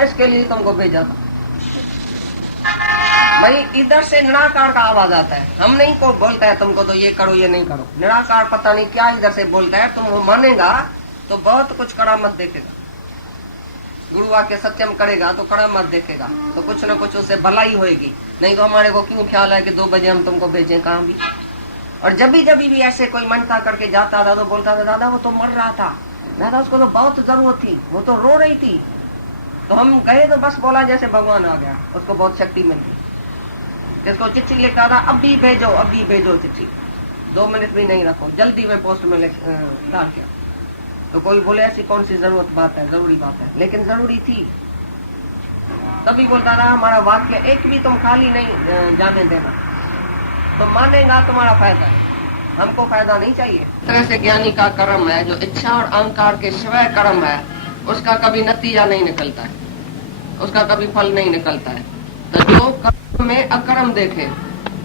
इसके लिए तुमको भेजा था। भाई इधर से निराकार का आवाज आता है, हम नहीं को बोलता है तुमको तो ये करो ये नहीं करो, निराकार पता नहीं क्या इधर से बोलता है। तुम वो मानेगा तो बहुत कुछ करामत देखेगा, गुरु आके सत्यम करेगा तो करामत देखेगा, तो कुछ न कुछ उससे भलाई होएगी। नहीं तो हमारे को क्यों ख्याल है कि 2 बजे हम तुमको भेजें कहाँ भी। और जब भी ऐसे कोई मनता करके जाता था तो बोलता था दादा वो तो मर रहा था, दादा उसको तो बहुत जरूरत थी, वो तो रो रही थी। तो हम गए तो बस बोला जैसे भगवान आ गया, उसको बहुत शक्ति मिल गई। जिसको चिट्ठी लिखा था अभी भेजो चिट्ठी, 2 मिनट भी नहीं रखो, जल्दी में पोस्ट में डाल के। तो कोई बोले ऐसी कौन सी जरूरत बात है, जरूरी बात है, लेकिन जरूरी थी। तभी बोलता रहा हमारा वाक्य एक भी तुम खाली नहीं जाने देना, तो मानेगा तुम्हारा फायदा है, हमको फायदा नहीं चाहिए। इस तरह से ज्ञानी का कर्म है, जो इच्छा और अहंकार के सिवाय कर्म है, उसका कभी नतीजा नहीं निकलता है, उसका कभी फल नहीं निकलता है। तो जो कर्म में अकर्म देखे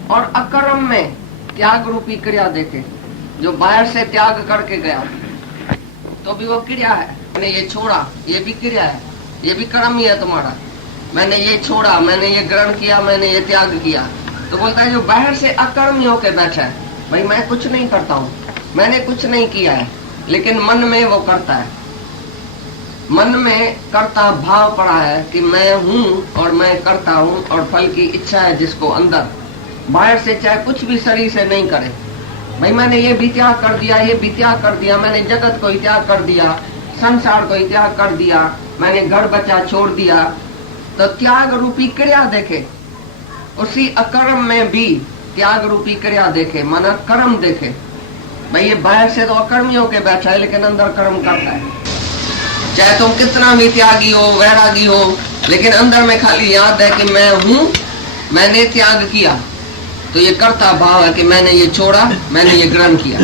और अकर्म में त्याग रूपी क्रिया देखे, जो बाहर से त्याग करके गया तो भी वो क्रिया है, मैंने ये छोड़ा ये भी क्रिया है, ये भी कर्म ही है तुम्हारा। मैंने ये छोड़ा, मैंने ये ग्रहण किया, मैंने ये त्याग किया। तो बोलता है जो बाहर से अकर्मी होके बैठा है, भाई मैं कुछ नहीं करता हूँ, मैंने कुछ नहीं किया है, लेकिन मन में वो करता है, मन में करता भाव पड़ा है कि मैं हूँ और मैं करता हूँ, और फल की इच्छा है जिसको अंदर, बाहर से चाहे कुछ भी शरीर से नहीं करे। भाई मैंने ये भी त्याग कर दिया, ये भी त्याग कर दिया, मैंने जगत को ही त्याग कर दिया, संसार को ही त्याग कर दिया, मैंने घर बच्चा छोड़ दिया। तो त्याग रूपी क्रिया देखे, उसी अकर्म में भी त्याग रूपी क्रिया देखे, मन कर्म देखे। भाई ये बाहर से तो अकर्मी होके बैठा है, लेकिन अंदर कर्म करता है। चाहे तुम कितना भी त्यागी हो, वैरागी हो, लेकिन अंदर में खाली याद है कि मैं हूँ, मैंने त्याग किया। तो ये कर्ता भाव है कि मैंने ये छोड़ा, मैंने ये ग्रहण किया।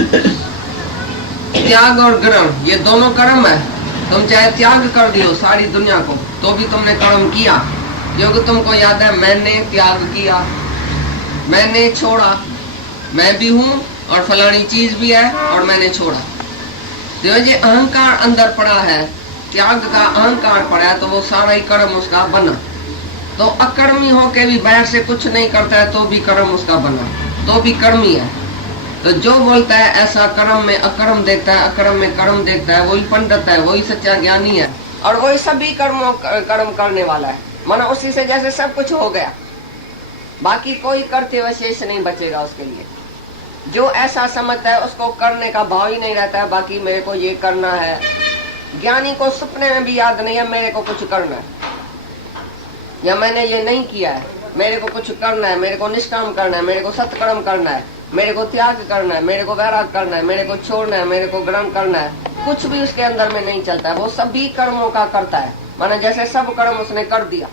त्याग और ग्रहण ये दोनों कर्म है। तुम चाहे त्याग कर दियो सारी दुनिया को, तो भी तुमने कर्म किया, क्योंकि तुमको याद है मैंने त्याग किया, मैंने छोड़ा, मैं भी हूँ और फलानी चीज भी है और मैंने छोड़ा। तो ये अहंकार अंदर पड़ा है, त्याग का अहंकार पड़ा है, तो वो सारा ही कर्म उसका बना। तो अकर्मी होके भी बाहर से कुछ नहीं करता है तो भी कर्म उसका बना, तो भी कर्मी है। तो जो बोलता है ऐसा कर्म में अकर्म देखता है, अकर्म में कर्म देखता है, वही पंडित है, वही सच्चा ज्ञानी है, और वही सभी कर्म करने वाला है। माना उसी से जैसे सब कुछ हो गया, बाकी कोई करते हुए शेष नहीं बचेगा उसके लिए। जो ऐसा समझता है उसको करने का भाव ही नहीं रहता है, बाकी मेरे को ये करना है। ज्ञानी को सपने में भी याद नहीं है मेरे को कुछ करना है, या मैंने ये नहीं किया है, मेरे को कुछ करना है, मेरे को निष्काम करना है, मेरे को सत्कर्म करना है, मेरे को त्याग करना है, मेरे को वैराग करना है, मेरे को छोड़ना है, मेरे को ग्रहण करना है। कुछ भी उसके अंदर में नहीं चलता है, वो सभी कर्मों का करता है। माना जैसे सब कर्म उसने कर दिया,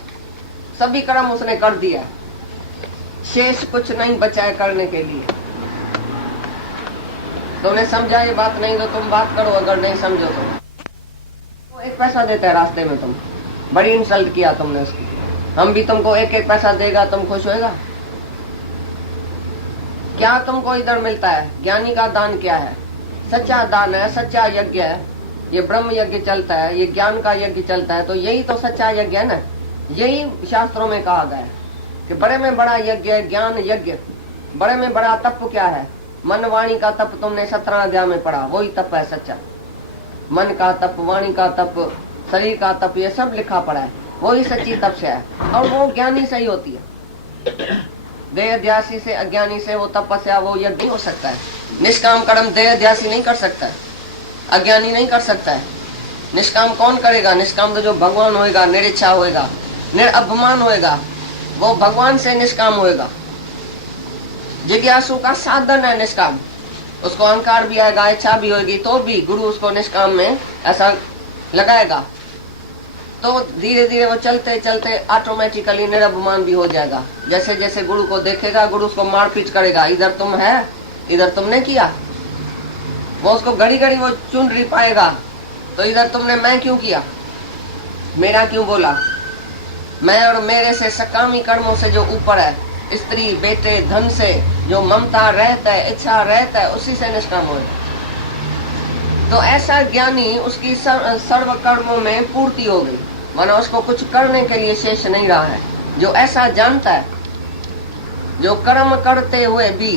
सभी कर्म उसने कर दिया, शेष कुछ नहीं बचा है करने के लिए। तुमने समझा ये बात? नहीं तो तुम बात करो, अगर नहीं समझो तो 1 पैसा देता है रास्ते में, तुम बड़ी इंसल्ट किया तुमने उसकी, हम भी तुमको 1-1 पैसा देगा, तुम खुश होएगा? क्या तुमको इधर मिलता है? ज्ञानी का दान क्या है? सच्चा दान है, सच्चा यज्ञ है। ये ब्रह्म यज्ञ चलता है, ये ज्ञान का यज्ञ चलता है, तो यही तो सच्चा यज्ञ है ना। यही शास्त्रों में कहा गया है कि बड़े में बड़ा यज्ञ है ज्ञान यज्ञ। बड़े में बड़ा तप क्या है? मन वाणी का तप, तुमने 17 अध्याय में पढ़ा, वही तप है सच्चा। मन का तप, वाणी का तप, शरीर का तप, ये सब लिखा पड़ा है, वही सच्ची तपस्या है, और वो ज्ञानी से ही होती है। देहध्यासी से, अज्ञानी से वो तपस्या, वो यज्ञ नहीं हो सकता है। निष्काम कर्म देहध्यासी नहीं कर सकता है, अज्ञानी नहीं कर सकता है। निष्काम कौन करेगा? निष्काम तो जो भगवान होएगा, निरिच्छा होएगा, निरअभिमान होएगा, वो भगवान से निष्काम होएगा। जिज्ञासु का साधन है निष्काम, उसको अहंकार भी आएगा, इच्छा भी होगी, तो भी गुरु उसको निष्काम में ऐसा लगाएगा, तो धीरे धीरे वो चलते चलते ऑटोमेटिकली निरअभिमान भी हो जाएगा। जैसे जैसे गुरु को देखेगा, गुरु उसको मार पीट करेगा, इधर तुम है, इधर तुमने किया। वो उसको घड़ी घड़ी वो चुन रही पाएगा, तो इधर तुमने मैं क्यों किया, मेरा क्यों बोला। मैं और मेरे से सकामी कर्मों से जो ऊपर है, स्त्री बेटे धन से जो ममता रहता है, इच्छा रहता है, उसी से निष्काम होगा। तो ऐसा ज्ञानी, उसकी सर्व कर्मों में पूर्ति हो गई, मानो उसको कुछ करने के लिए शेष नहीं रहा है। जो ऐसा जानता है, जो कर्म करते हुए भी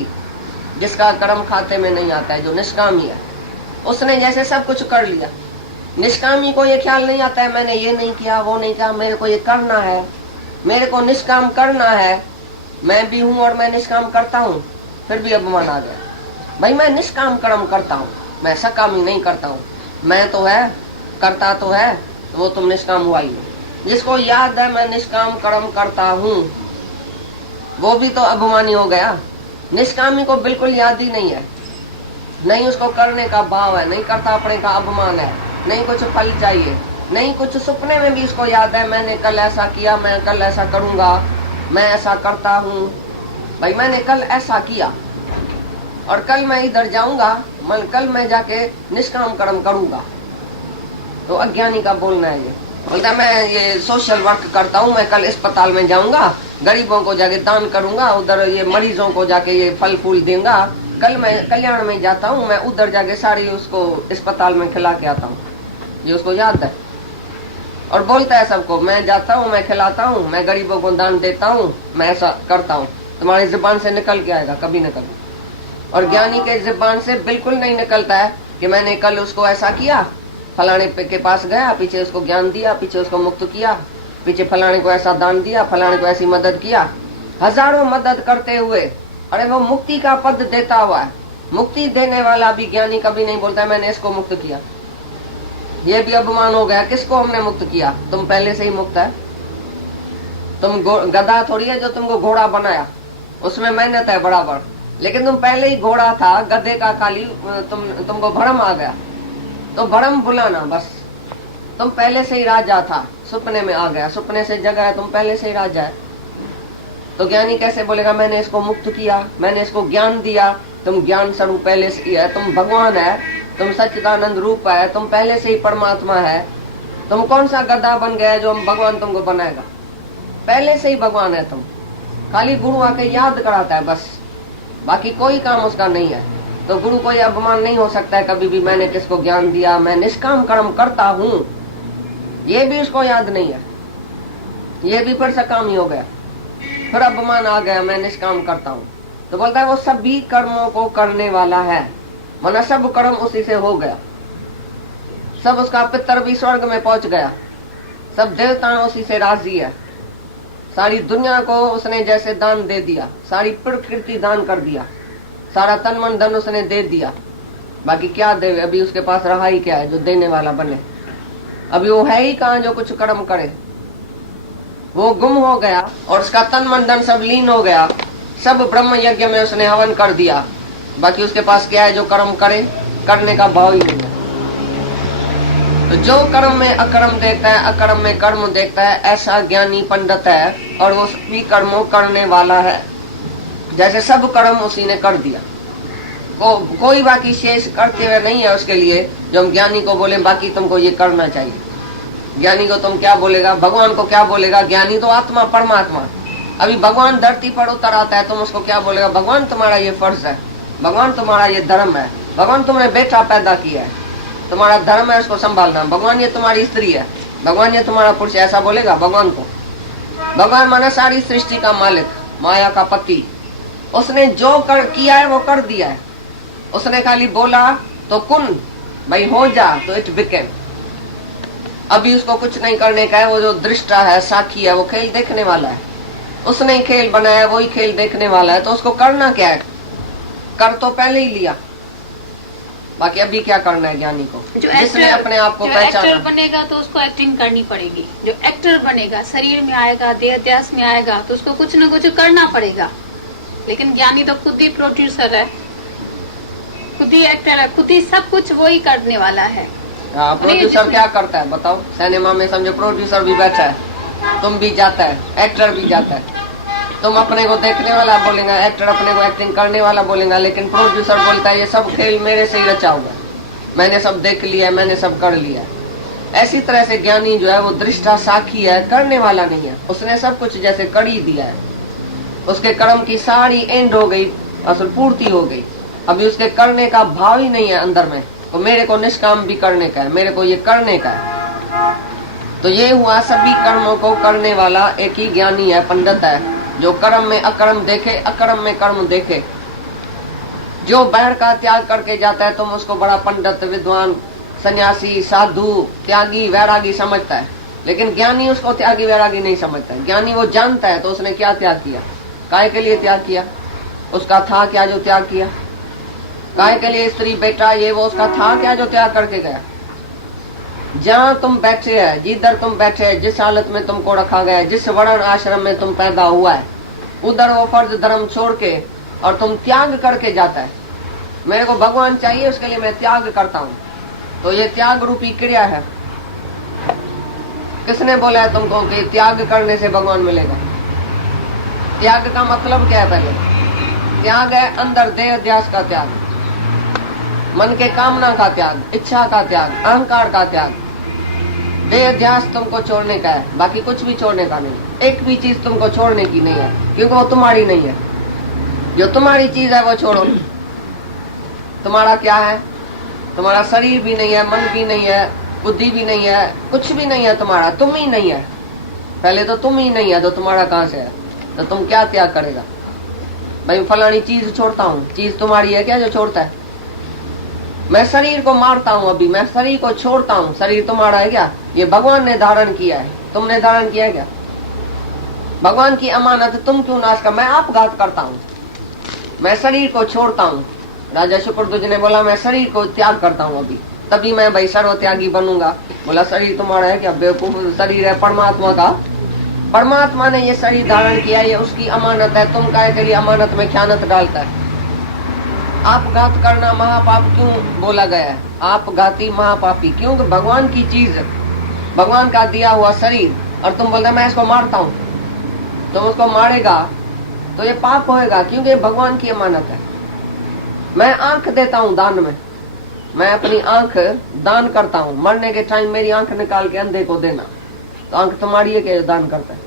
जिसका कर्म खाते में नहीं आता है, जो निष्कामी है, उसने जैसे सब कुछ कर लिया। निष्कामी को ये ख्याल नहीं आता है मैंने ये नहीं किया, वो नहीं किया, मेरे को ये करना है, मेरे को निष्काम करना है। मैं भी हूं और मैं निष्काम करता हूं, फिर भी अभिमान आ गया। भाई मैं निष्काम कर्म करता हूं, मैं सकामी नहीं करता हूं। मैं तो है, करता तो है, तो वो तुम निष्काम हुआ ही। जिसको याद है मैं निष्काम कर्म करता हूं, वो भी तो अभिमानी हो गया। निष्कामी को बिल्कुल याद ही नहीं है, नहीं उसको करने का भाव है, नहीं करता अपने का अभिमान है, नहीं कुछ फल चाहिए, नहीं कुछ सपने में भी उसको याद है मैंने कल ऐसा किया, मैं कल ऐसा करूंगा, मैं ऐसा करता हूं। भाई मैंने कल ऐसा किया और कल मैं इधर जाऊंगा, कल मैं जाके निष्काम कर्म करूंगा। तो अज्ञानी का बोलना है ये। बोलता मैं ये सोशल वर्क करता हूँ, मैं कल अस्पताल में जाऊंगा, गरीबों को जाके दान करूंगा, उधर ये मरीजों को जाके ये फल फूल देंगे, कल मैं कल्याण में जाता हूँ, मैं उधर जाके सारी उसको अस्पताल में खिला के आता हूँ। ये उसको याद है और बोलता है सबको मैं जाता हूँ, मैं खिलाता हूँ, मैं गरीबों को दान देता हूँ, मैं ऐसा करता हूँ। तुम्हारी जुबान से निकल के आएगा कभी न कभी। और ज्ञानी के जुबान से बिल्कुल नहीं निकलता है कि मैंने कल उसको ऐसा किया, फलाने के पास गया, पीछे उसको ज्ञान दिया, पीछे उसको मुक्त किया, पीछे फलाने को ऐसा दान दिया, फलाने को ऐसी मदद किया। हजारों मदद करते हुए, अरे वो मुक्ति का पद देता हुआ है। मुक्ति देने वाला भी ज्ञानी कभी नहीं बोलता है मैंने इसको मुक्त किया। ये भी अभिमान हो गया, किसको हमने मुक्त किया? तुम पहले से ही मुक्त है। तुम गधा थोड़ी है जो तुमको घोड़ा बनाया, उसमें मेहनत है बराबर, लेकिन तुम पहले ही घोड़ा था, गधे का खाली तुमको भ्रम आ गया। तो भ्रम भुलाना बस। तुम पहले से ही राजा था, सपने में आ गया, सपने से जगा है, तुम पहले से ही राजा है। तो ज्ञानी कैसे बोलेगा मैंने इसको मुक्त किया, मैंने इसको ज्ञान दिया? तुम ज्ञान स्वरूप पहले से ही है, तुम भगवान है, तुम सच्चिदानंद रूप है, तुम पहले से ही परमात्मा है। तुम कौन सा गधा बन गया जो हम भगवान तुमको बनाएगा? पहले से ही भगवान है तुम। खाली गुरु आके याद कराता है बस, बाकी कोई काम उसका नहीं है। तो गुरु को यह अभिमान नहीं हो सकता है कभी भी मैंने किसको ज्ञान दिया, मैं निष्काम कर्म करता हूँ, ये भी उसको याद नहीं है। ये भी फिर सकामी हो गया, फिर अभिमान आ गया मैं निष्काम करता हूँ। तो बोलता है वो सभी कर्मों को करने वाला है, माना सब कर्म उसी से हो गया। सब उसका पितर भी स्वर्ग में पहुंच गया, सब देवता उसी से राजी है। सारी दुनिया को उसने जैसे दान दे दिया, सारी प्रकृति दान कर दिया, सारा तन मन धन उसने दे दिया। बाकी क्या दे? अभी उसके पास रहा ही क्या है जो देने वाला बने? अभी वो है ही कहाँ जो कुछ कर्म करे? वो गुम हो गया और उसका तन मन धन सब लीन हो गया। सब ब्रह्म यज्ञ में उसने हवन कर दिया, बाकी उसके पास क्या है जो कर्म करे? करने का भाव ही नहीं है। तो जो कर्म में अकर्म देखता है, अकर्म में कर्म देखता है, ऐसा ज्ञानी पंडित है और वो सभी कर्मों करने वाला है। जैसे सब कर्म उसी ने कर दिया, कोई बाकी शेष करते हुए नहीं है उसके लिए जो हम ज्ञानी को बोले बाकी तुमको ये करना चाहिए। ज्ञानी को तुम क्या बोलेगा? भगवान को क्या बोलेगा? ज्ञानी तो आत्मा परमात्मा। अभी भगवान धरती पर उतर आता है, तुम उसको क्या बोलेगा? भगवान तुम्हारा ये फर्ज है, भगवान तुम्हारा ये धर्म है, भगवान तुमने बेटा पैदा किया है, तुम्हारा धर्म है उसको संभालना, भगवान ये तुम्हारी स्त्री है, भगवान ये तुम्हारा पुरुष है, ऐसा बोलेगा भगवान को? भगवान माना सारी सृष्टि का मालिक, माया का पति। उसने जो किया है वो कर दिया है। उसने खाली बोला तो कुन, भाई हो जा, तो इट बिकेम। अभी उसको कुछ नहीं करने का है। वो जो दृष्टा है, साखी है, वो खेल देखने वाला है। उसने ही खेल बनाया, वही खेल देखने वाला है। तो उसको करना क्या है? कर तो पहले ही लिया, बाकी अभी क्या करना है ज्ञानी को? जिसने अपने आप को पहचाना। एक्टर बनेगा तो उसको एक्टिंग करनी पड़ेगी। जो एक्टर बनेगा, शरीर में आएगा, देह अध्यास में आएगा, तो उसको कुछ न कुछ करना पड़ेगा। लेकिन ज्ञानी तो खुद ही प्रोड्यूसर है, खुद ही एक्टर है, खुद ही सब कुछ वही करने वाला है। प्रोड्यूसर क्या करता है बताओ? सिनेमा में समझो प्रोड्यूसर भी बैठा है, तुम भी जाता है, एक्टर भी जाता है। तुम अपने को देखने वाला बोलेगा, एक्टर अपने को एक्टिंग करने वाला बोलेगा, लेकिन प्रोड्यूसर बोलता है ये सब खेल मेरे से ही रचा हुआ, मैंने सब देख लिया, मैंने सब कर लिया। ऐसी तरह से ज्ञानी जो है वो दृष्टा साखी है, करने वाला नहीं है। उसने सब कुछ जैसे कर ही दिया है, उसके कर्म की सारी एंड हो गई, असल पूर्ति हो गई। अभी उसके करने का भाव ही नहीं है अंदर में। तो मेरे को निष्काम भी करने का है, मेरे को ये करने का है। तो ये हुआ सभी कर्मों को करने वाला एक ही ज्ञानी है, पंडित है, जो कर्म में अकर्म देखे, अकर्म में कर्म देखे। जो बैर का त्याग करके जाता है तुम उसको बड़ा पंडित, विद्वान, सन्यासी, साधु, त्यागी, वैरागी समझता है, लेकिन ज्ञानी उसको त्यागी वैरागी नहीं समझता है। ज्ञानी वो जानता है तो उसने क्या त्याग किया, काय के लिए त्याग किया, उसका था क्या जो त्याग किया, काय के लिए स्त्री बेटा ये वो उसका था क्या जो त्याग करके गया। जहाँ तुम बैठे है, जिधर तुम बैठे है, जिस हालत में तुमको रखा गया है, जिस वर्ण आश्रम में तुम पैदा हुआ है, उधर वो फर्ज धर्म छोड़ के और तुम त्याग करके जाता है। मेरे को भगवान चाहिए उसके लिए मैं त्याग करता हूँ, तो ये त्याग रूपी क्रिया है। किसने बोला है तुमको कि त्याग करने से भगवान मिलेगा? त्याग का मतलब क्या है? पहले त्याग है अंदर देह ध्यास का त्याग, मन के कामना का त्याग, इच्छा का त्याग, अहंकार का त्याग। देह ध्यास तुमको छोड़ने का है, बाकी कुछ भी छोड़ने का नहीं। एक भी चीज तुमको छोड़ने की नहीं है, क्योंकि वो तुम्हारी नहीं है। जो तुम्हारी चीज है वो छोड़ो। तुम्हारा क्या है? तुम्हारा शरीर भी नहीं है, मन भी नहीं है, बुद्धि भी नहीं है, कुछ भी नहीं है तुम्हारा, तुम ही नहीं है। पहले तो तुम ही नहीं है तो तुम्हारा कहाँ से है? तो तुम क्या त्याग करेगा? भाई फलानी चीज छोड़ता हूँ, चीज तुम्हारी है क्या जो छोड़ता है? मैं शरीर को मारता हूँ, अभी मैं शरीर को छोड़ता हूँ, शरीर तुम्हारा है क्या? ये भगवान ने धारण किया है, तुमने धारण किया है क्या? भगवान की अमानत तुम क्यों नाश कर? मैं आपघात करता हूँ, मैं शरीर को छोड़ता हूँ। राजा शुक्रध्वज ने बोला मैं शरीर को त्याग करता हूँ अभी, तभी मैं भाई सर्व त्यागी बनूंगा। बोला शरीर तुम्हारा है क्या? बेवकूफ, शरीर है परमात्मा का। परमात्मा ने ये शरीर धारण किया, ये उसकी अमानत है। तुम काहे के लिए अमानत में ख्यानत डालता है? आपघात करना महापाप क्यों बोला गया है? आपघाती महापापी, क्योंकि भगवान की चीज, भगवान का दिया हुआ शरीर, और तुम बोलते मैं इसको मारता हूँ, तुम उसको मारेगा तो ये पाप होएगा, क्योंकि भगवान की अमानत है। मैं आंख देता हूँ दान में, मैं अपनी आंख दान करता हूँ। मरने के टाइम मेरी आंख निकाल के अंधे को देना, तो आंख तुम्हारी है क्या दान करता है?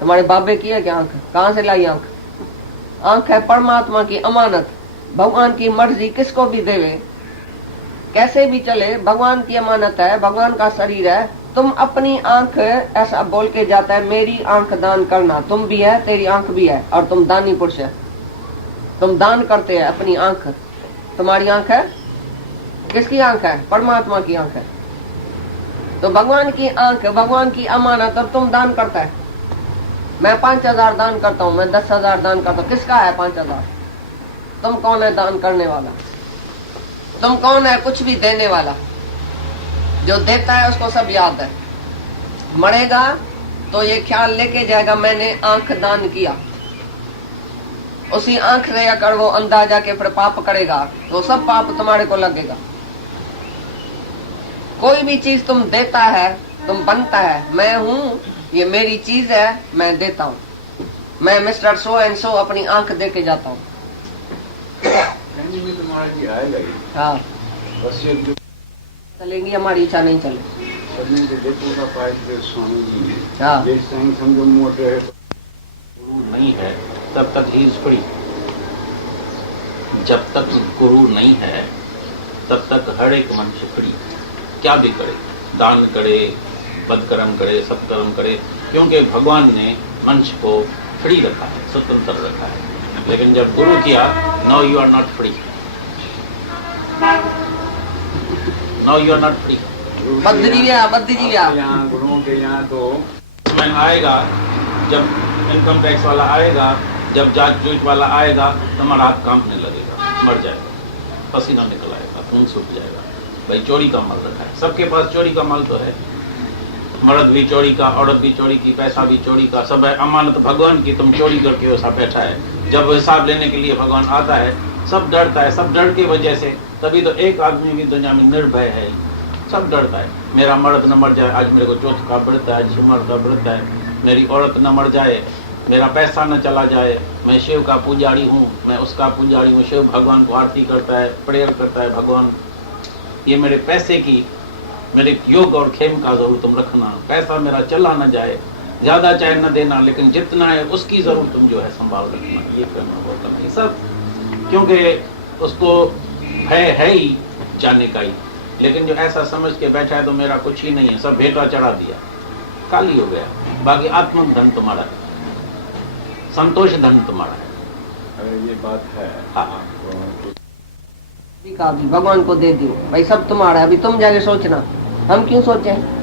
तुम्हारे बाबे की है क्या आंख? कहाँ से लाई आंख? आंख है परमात्मा की अमानत। भगवान की मर्जी किसको भी देवे, कैसे भी चले, भगवान की अमानत है, भगवान का शरीर है। तुम अपनी आंख ऐसा बोल के जाता है मेरी आंख दान करना, तुम भी है, तेरी आंख भी है, और तुम दानी पुरुष है, तुम दान करते हैं अपनी आंख। तुम्हारी आंख है, किसकी आंख है? परमात्मा की आंख है। तो भगवान की आंख, भगवान की अमानत, और तुम दान करता है। मैं 5000 दान करता हूँ, मैं 10,000 दान करता हूँ, किसका है 5000? तुम कौन है दान करने वाला? तुम कौन है कुछ भी देने वाला? जो देता है उसको सब याद है। मरेगा तो ये ख्याल लेके जाएगा मैंने आंख दान किया। उसी आंख से अगर वो अंधा जाके फिर पाप करेगा तो सब पाप तुम्हारे को लगेगा। कोई भी चीज तुम देता है, तुम बनता है, मैं हूँ, ये मेरी चीज है, मैं देता हूँ। मैं मिस्टर सो एंड सो अपनी आंख दे के जाता हूँ। हाँ चलेंगी, हमारी इच्छा नहीं चले। हाँ नहीं है तब तक ही फ्री। जब तक गुरु नहीं है तब तक हर एक मनुष्य फ्री, क्या भी करे, दान करे, बदकर्म करे, सत्कर्म करे, क्योंकि भगवान ने मनुष्य को फ्री रखा है, स्वतंत्र रखा है। लेकिन जब गुरु किया, now you are not free, now you are not free. यहाँ गुरुओं के यहाँ तो मैं आएगा, जब इनकम टैक्स वाला आएगा, जब जांच जूझ वाला आएगा, तुम्हारा हाथ कांपने लगेगा, मर जाएगा, पसीना निकल आएगा, खून सूख जाएगा। भाई चोरी का माल रखा है, सबके पास चोरी का माल तो है, मर्द भी चोरी का, औरत भी चोरी की, पैसा भी चोरी का, सब है। अमानत भगवान की, तुम चोरी करके वैसा बैठा है। जब हिसाब लेने के लिए भगवान आता है, सब डरता है, सब डर की वजह से, तभी तो एक आदमी भी दुनिया में निर्भय है, सब डरता है। मेरा मर्द न मर जाए, आज मेरे को चौथ का व्रत है, आज सुमर का व्रत है, मेरी औरत न मर जाए, मेरा पैसा न चला जाए, मैं शिव का पुजारी हूँ, मैं उसका पुजारी हूँ, शिव भगवान को आरती करता है, प्रेयर करता है, भगवान ये मेरे पैसे की, मेरे योग और खेम का जरूर तुम रखना, पैसा मेरा चला न जाए, ज्यादा चाहे न देना, लेकिन जितना है उसकी जरूर तुम जो है संभाल रखना, ये करना वो करना, ये सब क्योंकि उसको है ही जाने का ही। लेकिन जो ऐसा समझ के बैठा है तो मेरा कुछ ही नहीं है, सब भेंटा चढ़ा दिया, खाली हो गया। बाकी आत्मक धन तुम्हारा है, संतोष धन तुम्हारा है। अरे ये बात है। हाँ। भगवान को दे दियो भाई, सब तुम्हारा है, अभी तुम जाके सोचना, हम क्यों सोचें।